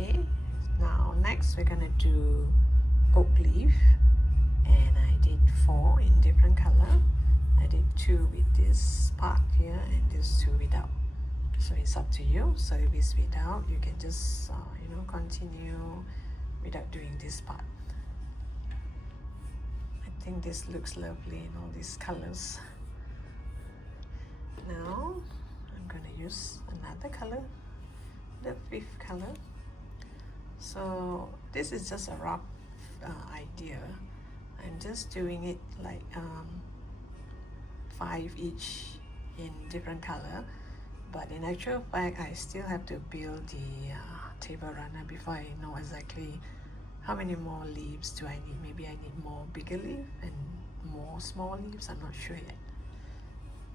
Okay, now next we're gonna do oak leaf, and I did 4 in different color. I did 2 with this part here and this 2 without, so it's up to you. So if it's without, you can just you know, continue without doing this part. I think this looks lovely in all these colors. Now I'm gonna use another color, the 5th color. So this is just a rough idea. I'm just doing it like 5 each in different color, but in actual fact I still have to build the table runner before I know exactly how many more leaves do I need. Maybe I need more bigger leaf and more small leaves, I'm not sure yet.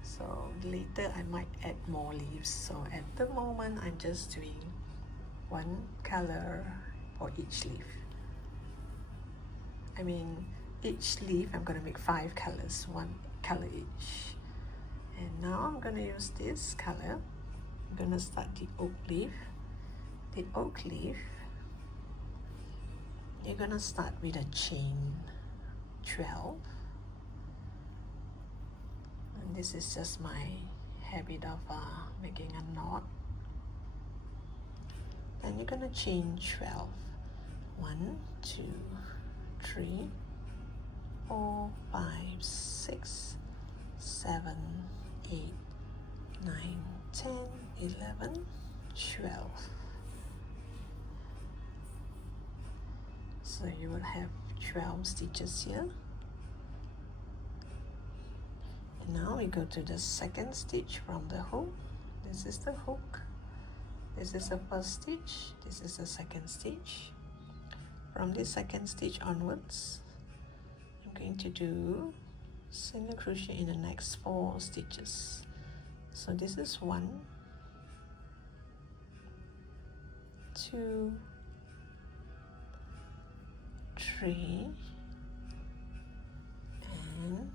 So later I might add more leaves. So at the moment I'm just doing 1 color for each leaf. I mean, each leaf I'm going to make 5 colors, 1 color each. And now I'm going to use this color. I'm going to start the oak leaf. The oak leaf, you're going to start with a chain 12. And this is just my habit of making a knot. Then you're going to chain 12. 1, 2, 3, 4, 5, 6, 7, 8, 9, 10, 11, 12. So you will have 12 stitches here. And now we go to the 2nd stitch from the hook. This is the hook. This is the 1st stitch. This is the 2nd stitch. From this 2nd stitch onwards, I'm going to do single crochet in the next 4 stitches. So this is 1, 2, 3, and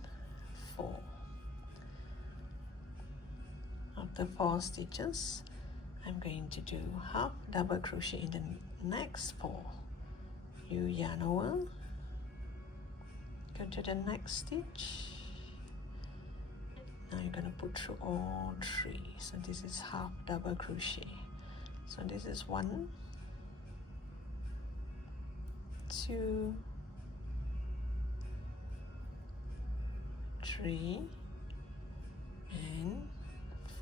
4. After 4 stitches, I'm going to do half double crochet in the next 4. You yarn over, go to the next stitch. Now you're going to put through all 3. So this is half double crochet. So this is 1, 2, 3, and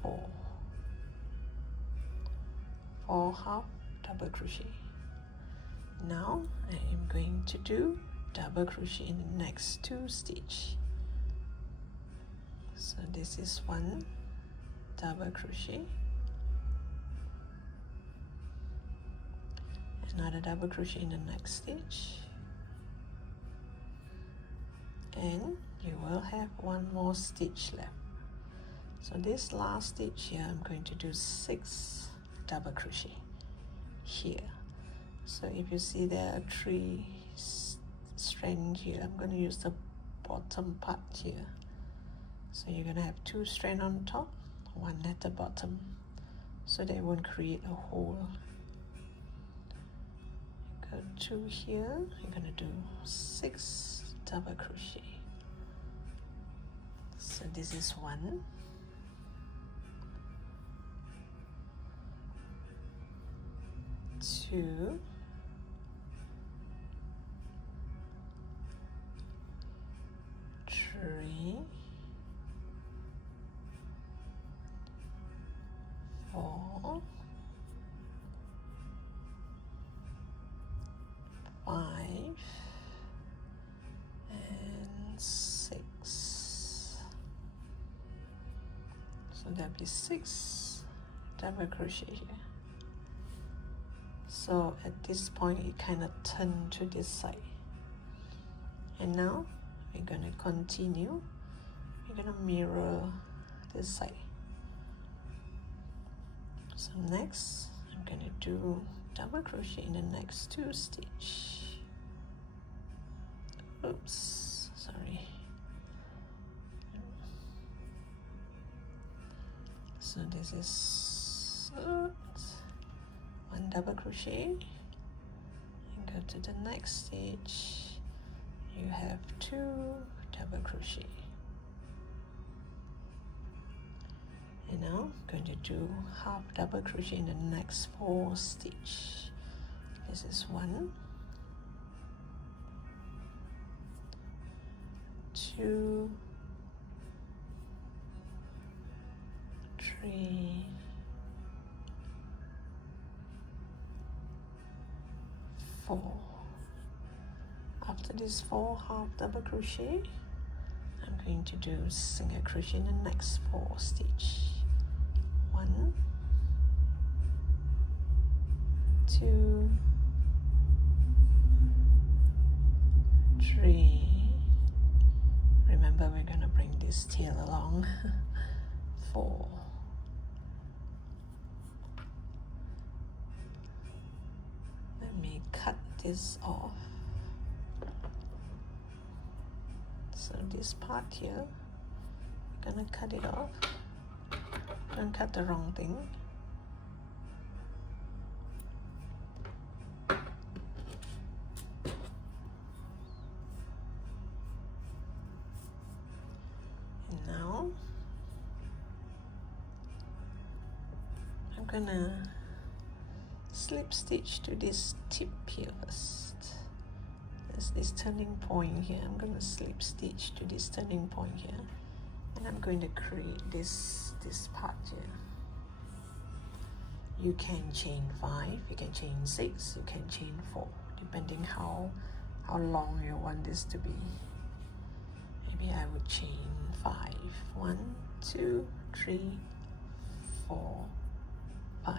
4. 4 half double crochet. Now I am going to do double crochet in the next 2 stitch. So this is 1 double crochet, another double crochet in the next stitch, and you will have 1 more stitch left. So this last stitch here, I'm going to do 6 double crochet here. So if you see there are 3 strands here, I'm going to use the bottom part here. So you're going to have 2 strands on top, 1 at the bottom, so they won't create a hole. Go to here, you're going to do 6 double crochet. So this is 1, 2, 3, 4, 5, and 6. So there'll be 6 double crochet here. So at this point it kind of turned to this side. And now we're going to continue. We're going to mirror this side. So next I'm going to do double crochet in the next 2 stitch. Oops, sorry. So this is 1 1 double crochet, and go to the next stitch. You have 2 double crochet. And now I'm going to do half double crochet in the next 4 stitches. This is 1, 2, 3, 4. After these 4 half double crochet, I'm going to do single crochet in the next 4 stitches. 1, 2, 3. Remember, we're going to bring this tail along. 4. Let me cut this off. So this part here, I'm gonna cut it off. Don't cut the wrong thing. And now I'm gonna slip stitch to this tip here first. There's this turning point here. I'm going to slip stitch to this turning point here, and I'm going to create this part here. You can chain 5, you can chain 6, you can chain 4, depending how long you want this to be. Maybe I would chain 5. 1, 2, 3, 4, 5.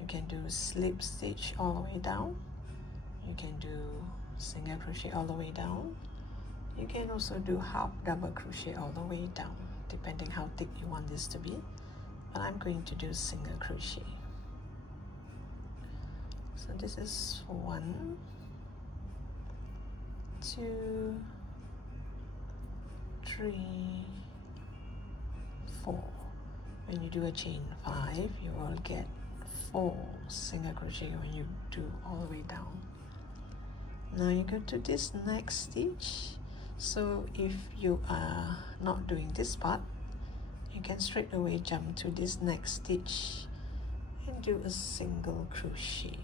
You can do slip stitch all the way down. You can do single crochet all the way down. You can also do half double crochet all the way down, depending how thick you want this to be. But I'm going to do single crochet. So this is 1, 2, 3, 4. When you do a chain 5, you will get 4 single crochet when you do all the way down. Now you go to this next stitch. So if you are not doing this part, you can straight away jump to this next stitch and do a single crochet.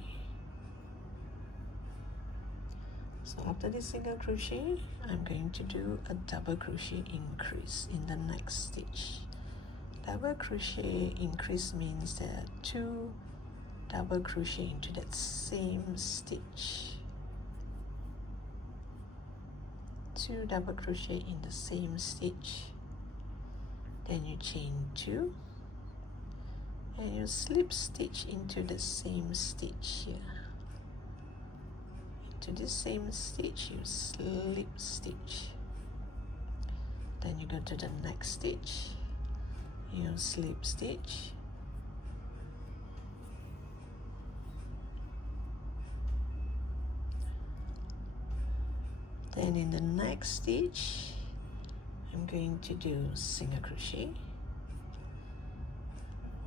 So after this single crochet, I'm going to do a double crochet increase in the next stitch. Double crochet increase means there are 2 double crochet into that same stitch. 2 double crochet in the same stitch. Then you chain 2 and you slip stitch into the same stitch here. Into this same stitch you slip stitch. Then you go to the next stitch, you slip stitch. Then in the next stitch, I'm going to do single crochet.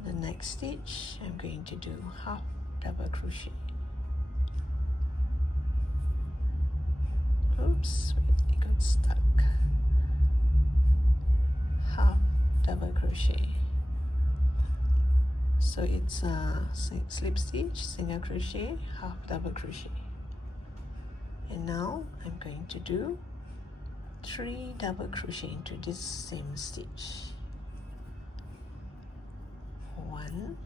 The next stitch, I'm going to do half double crochet. Oops, wait, it got stuck. Half double crochet. So it's a slip stitch, single crochet, half double crochet. And now I'm going to do 3 double crochet into this same stitch. 1,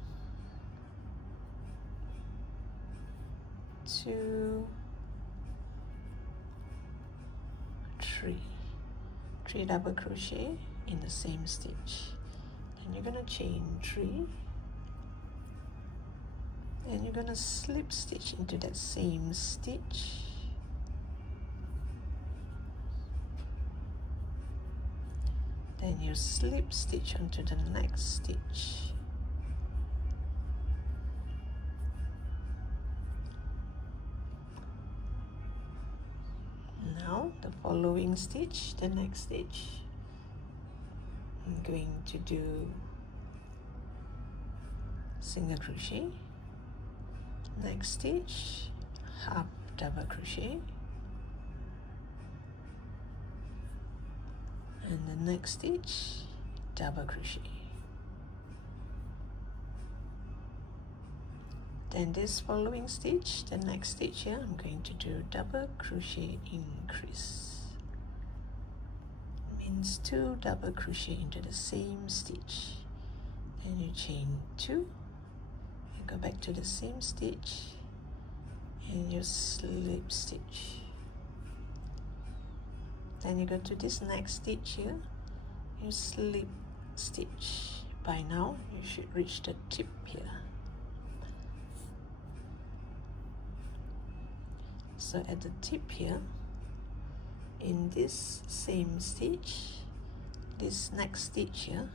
2, 3. 3 double crochet in the same stitch. Then you're gonna chain 3, and you're gonna slip stitch into that same stitch. Then you slip stitch onto the next stitch. Now the following stitch, the next stitch, I'm going to do single crochet. next stitch, half double crochet, and the next stitch, double crochet. Then this following stitch, the next stitch here, I'm going to do double crochet increase. Means 2 double crochet into the same stitch. Then you chain 2, you go back to the same stitch, and you slip stitch. Then you go to this next stitch here, you slip stitch. By now, you should reach the tip here. So at the tip here, in this same stitch, this next stitch here,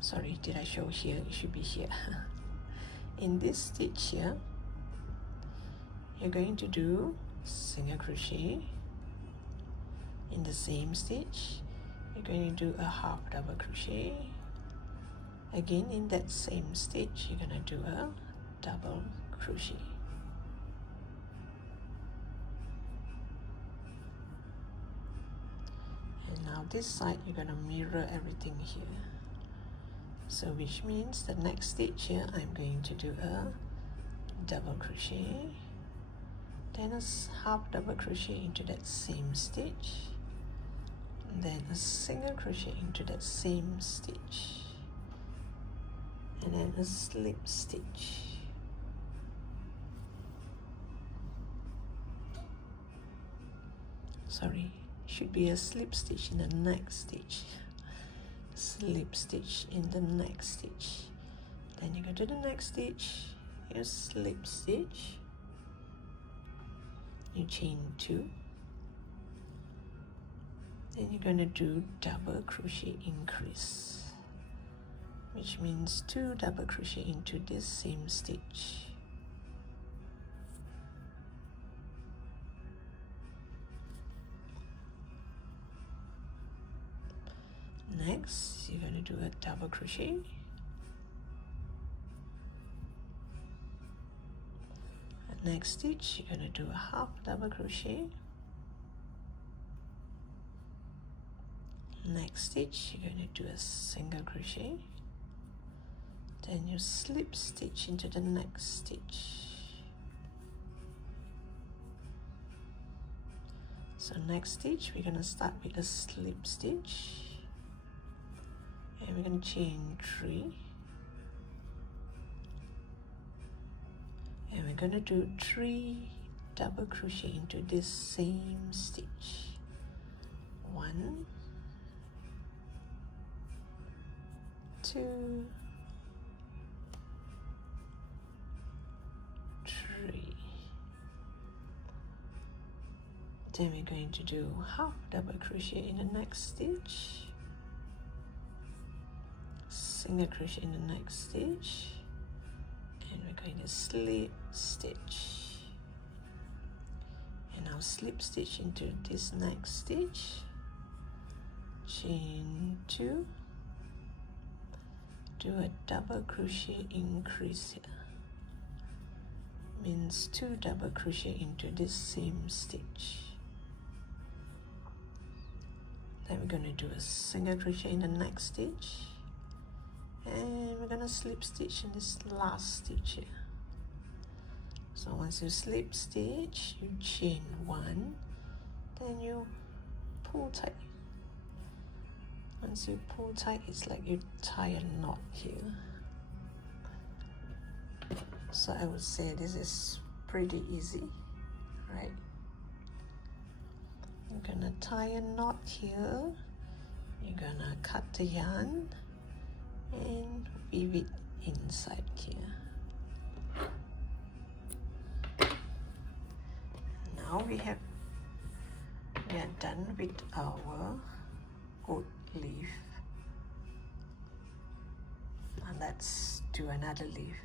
sorry, did I show here? It should be here. In this stitch here, you're going to do single crochet. In the same stitch, you're going to do a half double crochet. Again, in that same stitch, you're going to do a double crochet. And now this side, you're going to mirror everything here. So which means the next stitch here, I'm going to do a double crochet, then a half double crochet into that same stitch, and then a single crochet into that same stitch, and then a slip stitch. Sorry, should be a slip stitch in the next stitch. Slip stitch in the next stitch. Then you go to the next stitch, you slip stitch, you chain 2, then you're going to do double crochet increase, which means 2 double crochet into this same stitch. Next, you're going to do a double crochet, and next stitch you're going to do a half double crochet, next stitch you're going to do a single crochet, then you slip stitch into the next stitch. So next stitch we're going to start with a slip stitch, and we're going to chain 3, and we're going to do 3 double crochet into this same stitch. 1, 2, 3. Then we're going to do half double crochet in the next stitch, single crochet in the next stitch, and we're going to slip stitch, and now slip stitch into this next stitch, chain 2, do a double crochet increase here, means 2 double crochet into this same stitch. Then we're going to do a single crochet in the next stitch, and we're going to slip stitch in this last stitch here. So once you slip stitch, you chain 1, then you pull tight. Once you pull tight, it's like you tie a knot here. So I would say this is pretty easy, right? You're gonna tie a knot here, you're gonna cut the yarn and weave it inside here. Now we are done with our oat leaf. Now let's do another leaf.